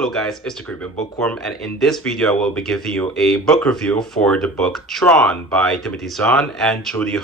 Hello guys, it's the Caribbean Bookworm, and in this video I will be giving you a book review for the book Thrawn by Timothy Zahn and Jody.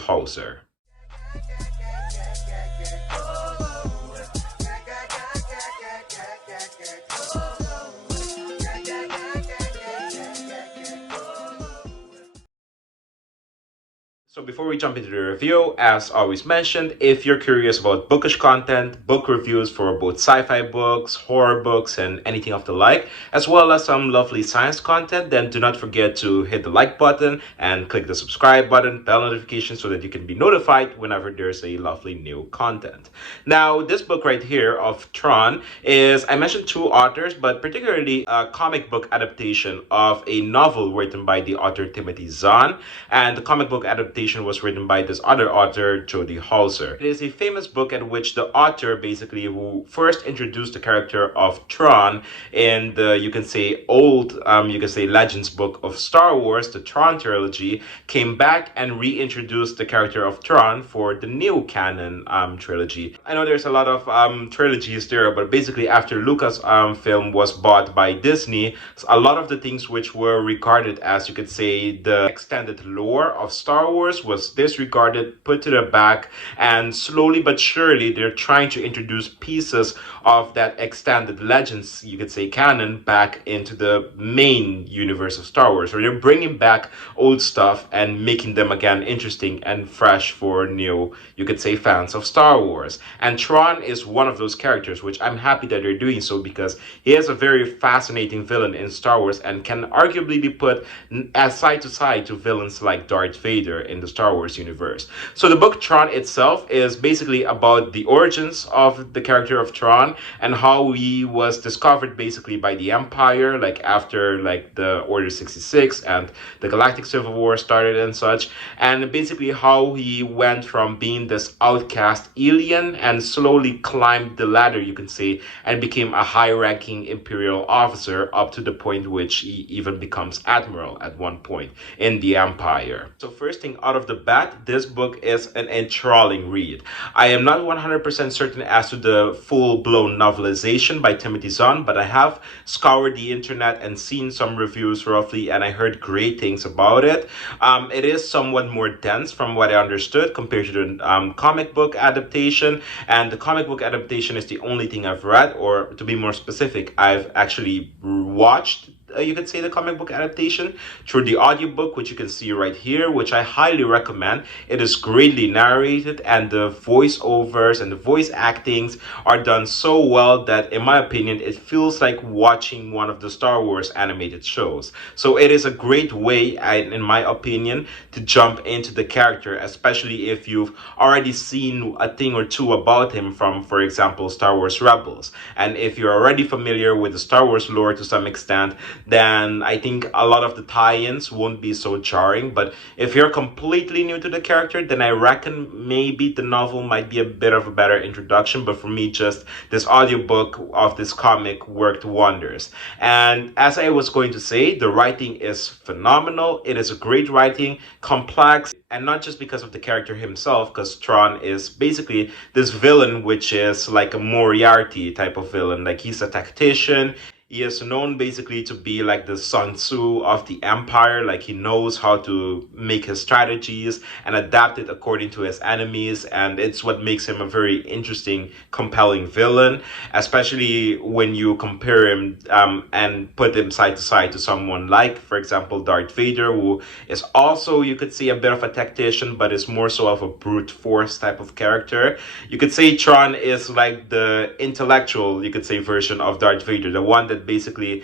So before we jump into the review, as always mentioned, if you're curious about bookish content, book reviews for both sci-fi books, horror books, and anything of the like, as well as some lovely science content, then do not forget to hit the like button and click the subscribe button, bell notification, so that you can be notified whenever there's a lovely new content. Now, this book right here of Thrawn is, I mentioned two authors, but particularly a comic book adaptation of a novel written by the author Timothy Zahn, and the comic book adaptation was written by this other author, Jody. It is a famous book at which the author basically who first introduced the character of Thrawn in the, you can say, old, Legends book of Star Wars, the Thrawn trilogy, came back and reintroduced the character of Thrawn for the new canon trilogy. I know there's a lot of trilogies there, but basically after Lucas film was bought by Disney, a lot of the things which were regarded as, you could say, the extended lore of Star Wars was disregarded, put to the back, and slowly but surely they're trying to introduce pieces of that extended Legends, you could say, canon back into the main universe of Star Wars. Or they're bringing back old stuff and making them again interesting and fresh for new, you could say, fans of Star Wars. And Thrawn is one of those characters, which I'm happy that they're doing so, because he is a very fascinating villain in Star Wars and can arguably be put as side to side to villains like Darth Vader in the Star Wars universe. So the book Thrawn itself is basically about the origins of the character of Thrawn and how he was discovered basically by the Empire, like after like the Order 66 and the Galactic Civil War started and such, and basically how he went from being this outcast alien and slowly climbed the ladder, you can say, and became a high-ranking Imperial officer up to the point which he even becomes Admiral at one point in the Empire. So first thing out of the bat, this book is an enthralling read. I am not 100% certain as to the full-blown novelization by Timothy Zahn, but I have scoured the internet and seen some reviews roughly, and I heard great things about it. It is somewhat more dense from what I understood compared to the comic book adaptation, and the comic book adaptation is the only thing I've read, or to be more specific, I've actually watched you could say the comic book adaptation through the audiobook, which you can see right here, which I highly recommend. It is greatly narrated, and the voiceovers and the voice actings are done so well that, in my opinion, it feels like watching one of the Star Wars animated shows. So it is a great way, in my opinion, to jump into the character, especially if you've already seen a thing or two about him from, for example, Star Wars Rebels. And if you're already familiar with the Star Wars lore to some extent, then I think a lot of the tie-ins won't be so jarring. But if you're completely new to the character, then I reckon maybe the novel might be a bit of a better introduction. But for me, just this audiobook of this comic worked wonders. And as I was going to say, the writing is phenomenal. It is a great writing, complex, and not just because of the character himself, because Thrawn is basically this villain which is like a Moriarty type of villain. Like, he's a tactician. He is known basically to be like the Sun Tzu of the Empire. Like, he knows how to make his strategies and adapt it according to his enemies. And it's what makes him a very interesting, compelling villain, especially when you compare him and put him side to side to someone like, for example, Darth Vader, who is also, you could say, a bit of a tactician, but is more so of a brute force type of character. You could say Thrawn is like the intellectual, you could say, version of Darth Vader, the one that basically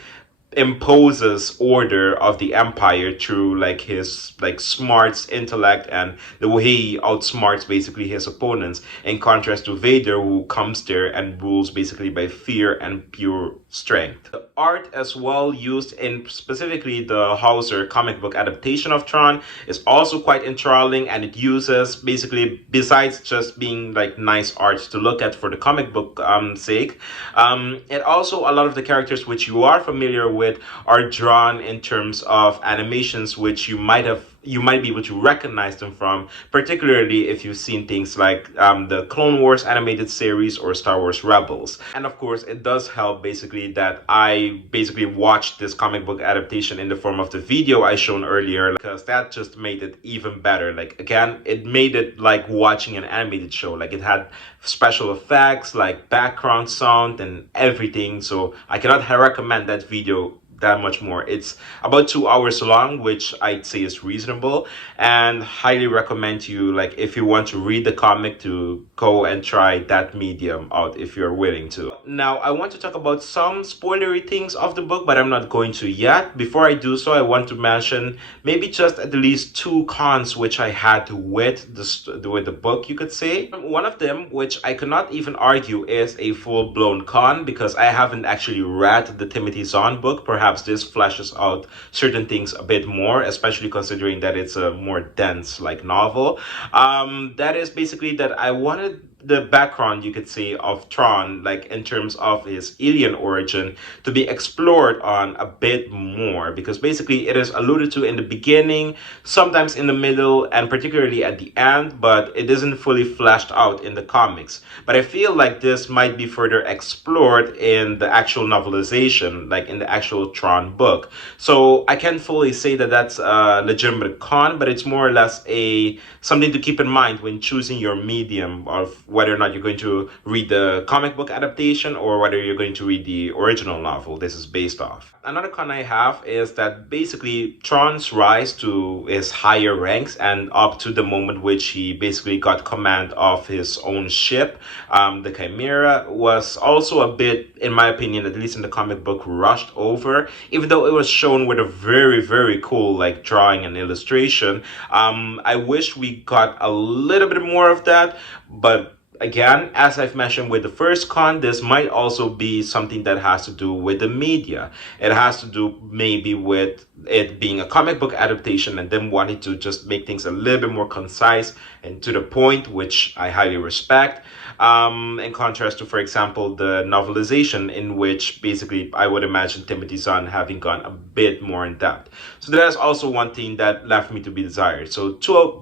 imposes order of the Empire through like his like smarts, intellect, and the way he outsmarts basically his opponents, in contrast to Vader, who comes there and rules basically by fear and pure strength. The art as well used in specifically the Hauser comic book adaptation of Thrawn is also quite enthralling, and it uses basically, besides just being like nice art to look at for the comic book sake, it also, a lot of the characters which you are familiar with are drawn in terms of animations which you might have you might be able to recognize them from, particularly if you've seen things like the Clone Wars animated series or Star Wars Rebels. And of course, it does help basically that I basically watched this comic book adaptation in the form of the video I shown earlier, because that just made it even better. Like, again, it made it like watching an animated show. Like, it had special effects, like background sound and everything. So I cannot recommend that video that much more. It's about 2 hours long, which I'd say is reasonable, and highly recommend you, like, if you want to read the comic, to go and try that medium out if you're willing to. Now, I want to talk about some spoilery things of the book, but I'm not going to yet. Before I do so, I want to mention maybe just at least two cons which I had with the book, you could say. One of them, which I cannot even argue is a full-blown con, because I haven't actually read the Timothy Zahn book. Perhaps this fleshes out certain things a bit more, especially considering that it's a more dense like novel. That is basically that I wanted the background, you could say, of Thrawn, like in terms of his alien origin, to be explored on a bit more, because basically it is alluded to in the beginning, sometimes in the middle, and particularly at the end, but it isn't fully fleshed out in the comics. But I feel like this might be further explored in the actual novelization, like in the actual Thrawn book. So I can't fully say that that's a legitimate con, but it's more or less a something to keep in mind when choosing your medium of whether or not you're going to read the comic book adaptation or whether you're going to read the original novel this is based off. Another con I have is that basically Thrawn's rise to his higher ranks and up to the moment which he basically got command of his own ship, the Chimera, was also a bit, in my opinion, at least in the comic book, rushed over, even though it was shown with a very, very cool like drawing and illustration. I wish we got a little bit more of that, but again, as I've mentioned with the first con, this might also be something that has to do with the media. It has to do maybe with it being a comic book adaptation and them wanting to just make things a little bit more concise and to the point, which I highly respect. In contrast to, for example, the novelization, in which basically I would imagine Timothy Zahn having gone a bit more in depth. So that is also one thing that left me to be desired. So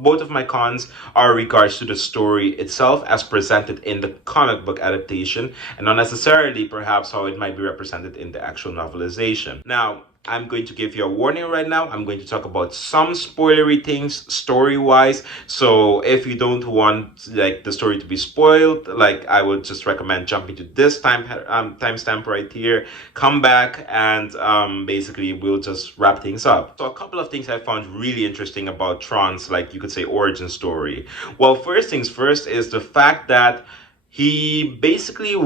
both of my cons are regards to the story itself as presented in the comic book adaptation, and not necessarily perhaps how it might be represented in the actual novelization. Now, I'm going to give you a warning right now. I'm going to talk about some spoilery things story-wise. So if you don't want like the story to be spoiled, like I would just recommend jumping to this timestamp right here. Come back and basically we'll just wrap things up. So a couple of things I found really interesting about Thrawn's, like you could say, origin story. Well, first things first is the fact that he basically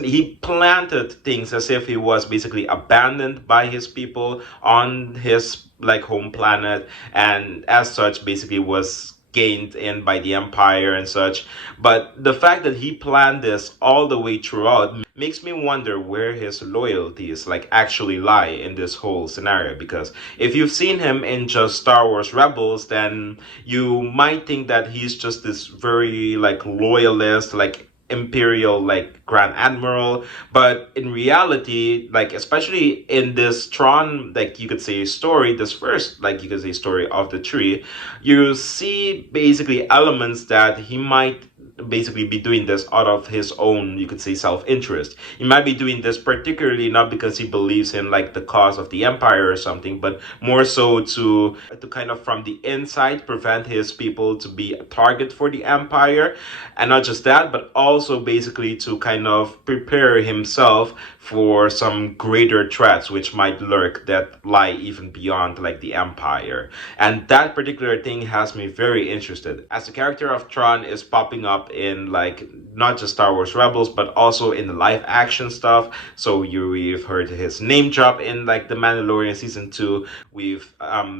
he planted things as if he was basically abandoned by his people on his like home planet, and as such basically was gained in by the empire and such. But the fact that he planned this all the way throughout makes me wonder where his loyalties like actually lie in this whole scenario, because if you've seen him in just Star Wars Rebels, then you might think that he's just this very like loyalist, like imperial like grand admiral. But in reality, like especially in this Thrawn, like you could say story, this first like you could say story of the tree, you see basically elements that he might basically be doing this out of his own, you could say, self-interest. He might be doing this particularly not because he believes in like the cause of the empire or something, but more so to kind of from the inside prevent his people to be a target for the empire. And not just that, but also basically to kind of prepare himself for some greater threats which might lurk that lie even beyond like the empire. And that particular thing has me very interested, as the character of Thrawn is popping up in like not just Star Wars Rebels but also in the live action stuff. So we've heard his name drop in like The Mandalorian season 2. We've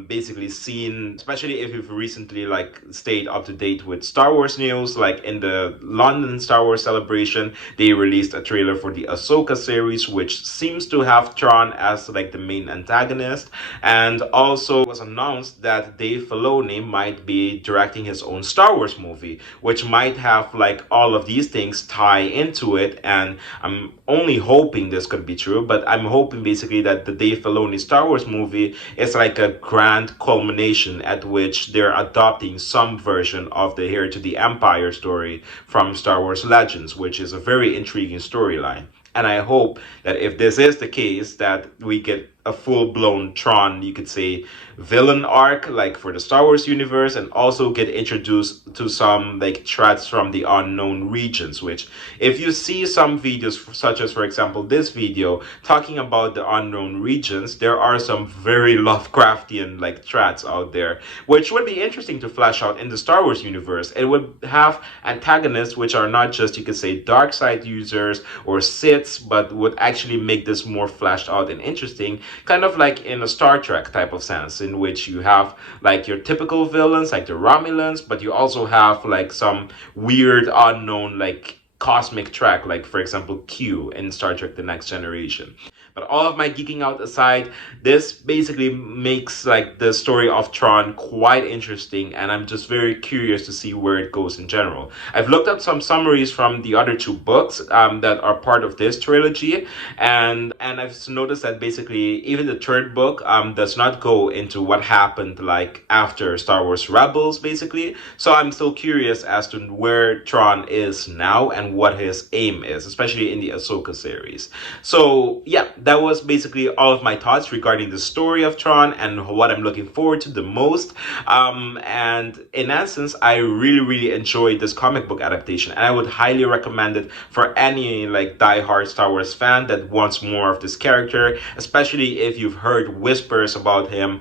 basically seen, especially if you've recently like stayed up to date with Star Wars news, like in the London Star Wars celebration, they released a trailer for the Ahsoka series, which seems to have Thrawn as like the main antagonist. And also it was announced that Dave Filoni might be directing his own Star Wars movie, which might have have like all of these things tie into it, and I'm only hoping this could be true, but I'm hoping basically that the Dave Filoni Star Wars movie is like a grand culmination at which they're adopting some version of the Heir to the Empire story from Star Wars Legends, which is a very intriguing storyline. And I hope that if this is the case, that we get a full-blown Thrawn, you could say, villain arc, like for the Star Wars universe, and also get introduced to some like threats from the unknown regions, which if you see some videos, such as for example this video talking about the unknown regions, there are some very Lovecraftian like threats out there, which would be interesting to flesh out in the Star Wars universe. It would have antagonists which are not just, you could say, dark side users or Siths, but would actually make this more fleshed out and interesting, kind of like in a Star Trek type of sense, in which you have like your typical villains like the Romulans, but you also have like some weird unknown like cosmic threat, like for example Q in Star Trek The Next Generation. But all of my geeking out aside, this basically makes like the story of Thrawn quite interesting, and I'm just very curious to see where it goes in general. I've looked up some summaries from the other two books that are part of this trilogy, and I've noticed that basically even the third book does not go into what happened like after Star Wars Rebels, basically. So I'm still curious as to where Thrawn is now and what his aim is, especially in the Ahsoka series. So yeah, that was basically all of my thoughts regarding the story of Thrawn and what I'm looking forward to the most. And in essence, I really enjoyed this comic book adaptation, and I would highly recommend it for any like diehard Star Wars fan that wants more of this character, especially if you've heard whispers about him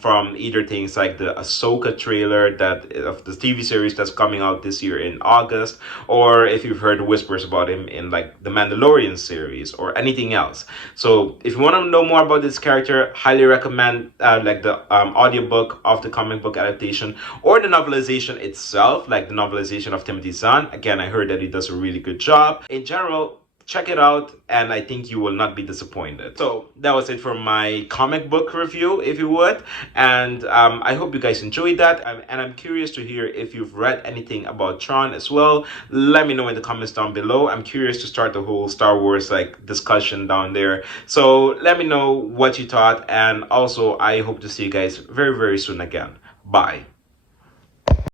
from either things like the Ahsoka trailer that of the TV series that's coming out this year in August, or if you've heard whispers about him in like the Mandalorian series or anything else. So if you want to know more about this character, highly recommend like the audiobook of the comic book adaptation or the novelization itself, like the novelization of Timothy Zahn. Again, I heard that he does a really good job. In general, check it out, and I think you will not be disappointed. So that was it for my comic book review, if you would, and I hope you guys enjoyed that. And I'm curious to hear if you've read anything about Thrawn as well. Let me know in the comments down below. I'm curious to start the whole Star Wars like discussion down there. So let me know what you thought, and also I hope to see you guys very soon again. Bye.